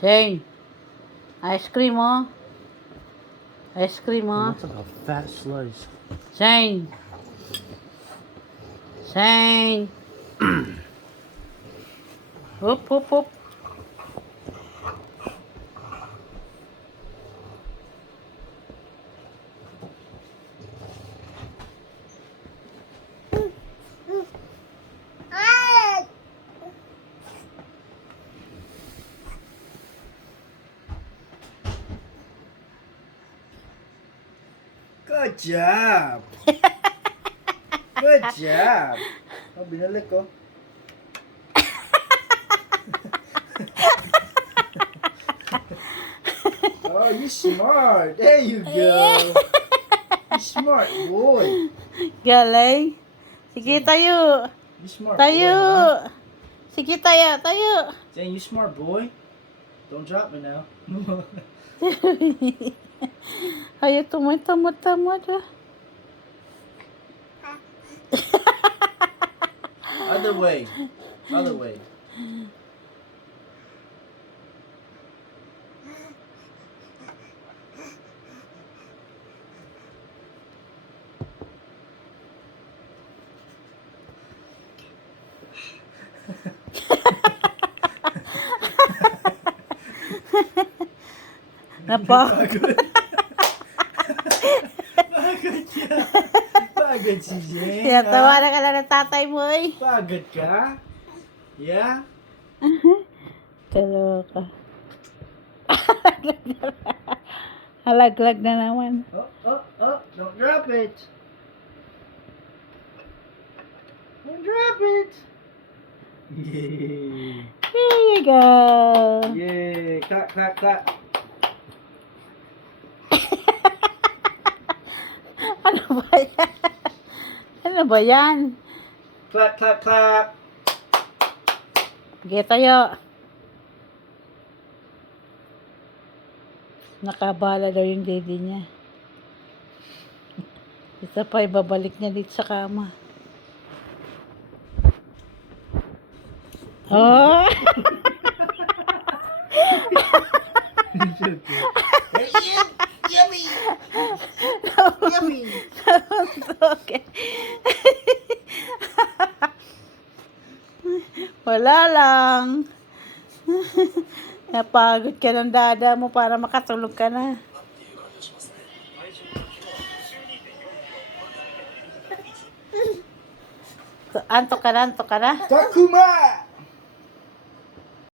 Shane, ice cream oh. Ice cream oh. That's like a fat slice. Shane. Shane. Whoop, whoop, whoop. Good job! Good job! Oh, binalik ko. Oh, you smart. There you go. You smart boy. Galing. Sige, tayo. You smart Tayo. boy, huh? Sige, tayo, tayo. Zane, you smart boy. Don't drop me now. Ayaw tumot-tamot ah. Other way. Other way. Napagod. Pagod siya. Pagod si Zane. Tinatawanan ka na ng tatay mo eh. Pagod ka? Yeah? Kaloka. Halaglag na naman. Oh, oh, oh. Don't drop it. Don't drop it. Yay. There you go. Yay. Clap, clap, clap. Ano ba yan? Ano ba yan? Clap, clap, clap. Sige tayo. Nakabala daw yung daddy niya. Isa pa, ibabalik niya dito sa kama. Oh! Yummy. Yummy. Okay. Wala lang. Napagod ka ng dada mo para makatulog ka na. Antok ka na, antok ka na. Takuma!